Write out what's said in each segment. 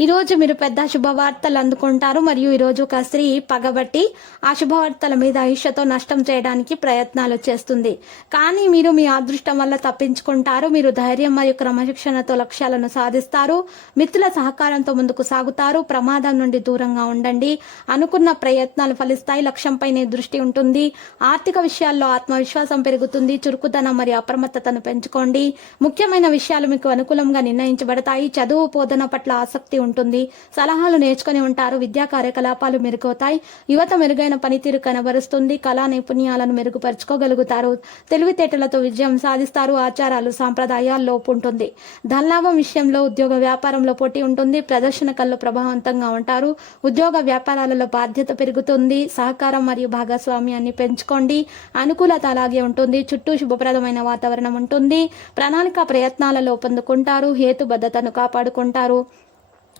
ఈరోజు మీరు పెద్ద శుభవార్తలు అందుకుంటారు మరియు ఈరోజు ఒక స్త్రీ పగబట్టి ఆ శుభవార్తల మీద ఈషతో నష్టం చేయడానికి ప్రయత్నాలు చేస్తుంది. కానీ మీరు మీ అదృష్టం వల్ల తప్పించుకుంటారు. మీరు ధైర్యం మరియు క్రమశిక్షణతో లక్ష్యాలను సాధిస్తారు. మిత్రుల సహకారంతో ముందుకు సాగుతారు. ప్రమాదం నుండి దూరంగా ఉండండి. అనుకున్న ప్రయత్నాలు ఫలిస్తాయి. లక్ష్యంపైనే దృష్టి ఉంటుంది. ఆర్థిక విషయాల్లో ఆత్మవిశ్వాసం పెరుగుతుంది. చురుకుదనం మరియు అప్రమత్తతను పెంచుకోండి. ముఖ్యమైన విషయాలు మీకు అనుకూలంగా నిర్ణయించబడతాయి. చదువు బోధన పట్ల ఆసక్తి ఉంటుంది ఉంటుంది. సలహాలు నేర్చుకుని ఉంటారు. విద్యా కార్యకలాపాలు మెరుగవుతాయి. యువత మెరుగైన పనితీరు కనబరుస్తుంది. కళా నైపుణ్యాలను మెరుగుపరుచుకోగలుగుతారు. తెలివితేటలతో విజయం సాధిస్తారు. ఆచారాలు సాంప్రదాయాల్లో లోపు ఉంటుంది ధనలాభం విషయంలో ఉద్యోగ వ్యాపారంలో పోటీ ఉంటుంది. ప్రదర్శన కళ్ళు ప్రభావవంతంగా ఉంటారు. ఉద్యోగ వ్యాపారాలలో బాధ్యత పెరుగుతుంది. సహకారం మరియు భాగస్వామ్యాన్ని పెంచుకోండి. అనుకూలత అలాగే ఉంటుంది. చుట్టూ శుభప్రదమైన వాతావరణం ఉంటుంది. ప్రణాళిక ప్రయత్నాలలో పొందుకుంటారు. హేతుబద్ధతను కాపాడుకుంటారు.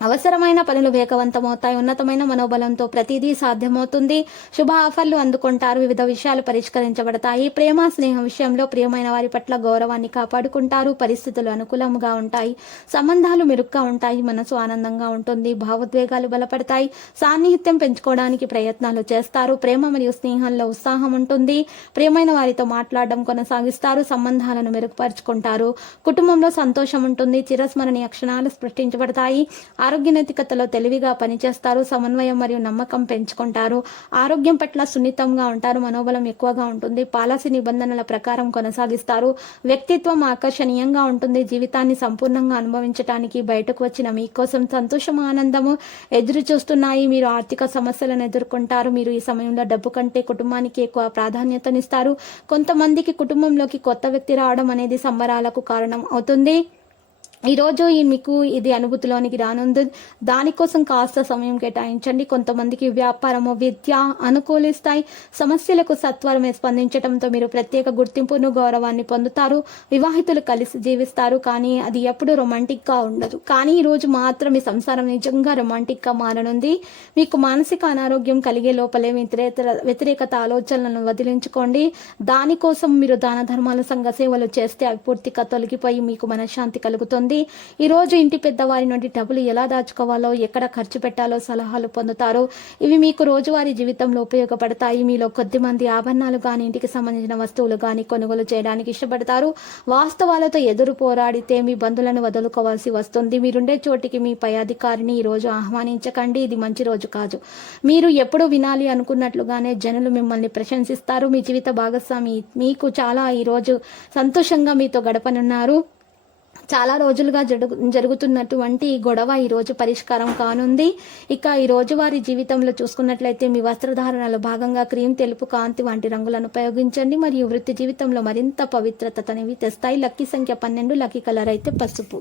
అవసరమైన పనులు వేగవంతమవుతాయి. ఉన్నతమైన మనోబలంతో ప్రతిదీ సాధ్యమవుతుంది. శుభ ఆఫర్లు అందుకుంటారు. వివిధ విషయాలు పరిష్కరించబడతాయి. ప్రేమ స్నేహం విషయంలో ప్రియమైన వారి పట్ల గౌరవాన్ని కాపాడుకుంటారు. పరిస్థితులు అనుకూలంగా ఉంటాయి. సంబంధాలు మెరుగ్గా ఉంటాయి. మనసు ఆనందంగా ఉంటుంది. భావోద్వేగాలు బలపడతాయి. సాన్నిహిత్యం పెంచుకోవడానికి ప్రయత్నాలు చేస్తారు. ప్రేమ మరియు స్నేహంలో ఉత్సాహం ఉంటుంది. ప్రియమైన వారితో మాట్లాడడం కొనసాగిస్తారు. సంబంధాలను మెరుగుపరుచుకుంటారు. కుటుంబంలో సంతోషం ఉంటుంది. చిరస్మరణీయ క్షణాలు సృష్టించబడతాయి. ఆరోగ్య నైతికతలో తెలివిగా పనిచేస్తారు సమన్వయం మరియు నమ్మకం పెంచుకుంటారు. ఆరోగ్యం పట్ల సున్నితంగా ఉంటారు మనోబలం ఎక్కువగా ఉంటుంది పాలసీ నిబంధనల ప్రకారం కొనసాగిస్తారు. వ్యక్తిత్వం ఆకర్షణీయంగా ఉంటుంది జీవితాన్ని సంపూర్ణంగా అనుభవించడానికి బయటకు వచ్చిన మీకోసం సంతోషం ఆనందము ఎదురు చూస్తున్నాయి. మీరు ఆర్థిక సమస్యలను ఎదుర్కొంటారు మీరు ఈ సమయంలో డబ్బు కంటే కుటుంబానికి ఎక్కువ ప్రాధాన్యతనిస్తారు. కొంతమందికి కుటుంబంలోకి కొత్త వ్యక్తి రావడం అనేది సంబరాలకు కారణం అవుతుంది. ఈరోజు ఈ మీకు ఇది అనుభూతిలోనికి రానుంది దానికోసం కాస్త సమయం కేటాయించండి. కొంతమందికి వ్యాపారము విద్య అనుకూలిస్తాయి. సమస్యలకు సత్వరమే స్పందించడంతో మీరు ప్రత్యేక గుర్తింపును గౌరవాన్ని పొందుతారు. వివాహితులు కలిసి జీవిస్తారు కానీ అది ఎప్పుడు రొమాంటిక్గా ఉండదు. కానీ ఈరోజు మాత్రం మీ సంసారం నిజంగా రొమాంటిక్గా మారనుంది. మీకు మానసిక అనారోగ్యం కలిగే లోపలే వ్యతిరేక వ్యతిరేకత ఆలోచనలను వదిలించుకోండి. దానికోసం మీరు దాన ధర్మాల సంఘ సేవలు చేస్తే అవి పూర్తిగా తొలగిపోయి మీకు మనశ్శాంతి కలుగుతుంది. ఈ రోజు ఇంటి పెద్దవారి నుండి డబ్బులు ఎలా దాచుకోవాలో ఎక్కడ ఖర్చు పెట్టాలో సలహాలు పొందుతారు. ఇవి మీకు రోజువారీ జీవితంలో ఉపయోగపడతాయి. మీలో కొద్ది మంది ఆభరణాలు కానీ ఇంటికి సంబంధించిన వస్తువులు కానీ కొనుగోలు చేయడానికి ఇష్టపడతారు. వాస్తవాలతో ఎదురు పోరాడితే మీ బంధువులను వదులుకోవాల్సి వస్తుంది. మీరుండే చోటికి మీ పై అధికారిని ఈ రోజు ఆహ్వానించకండి. ఇది మంచి రోజు కాదు. మీరు ఎప్పుడు వినాలి అనుకున్నట్లుగానే జనులు మిమ్మల్ని ప్రశంసిస్తారు. మీ జీవిత భాగస్వామి మీకు చాలా ఈ రోజు సంతోషంగా మీతో గడపనున్నారు. చాలా రోజులుగా జరుగు జరుగుతున్నటువంటి గొడవ ఈ రోజు పరిష్కారం కానుంది. ఇక ఈ రోజు వారి జీవితంలో చూసుకున్నట్లయితే మీ వస్త్రధారణలో భాగంగా క్రీమ్ తెలుపు కాంతి వంటి రంగులను ఉపయోగించండి. మరియు వృత్తి జీవితంలో మరింత పవిత్రతనివి తెస్తాయి. లక్కీ సంఖ్య పన్నెండు లక్కీ కలర్ అయితే పసుపు.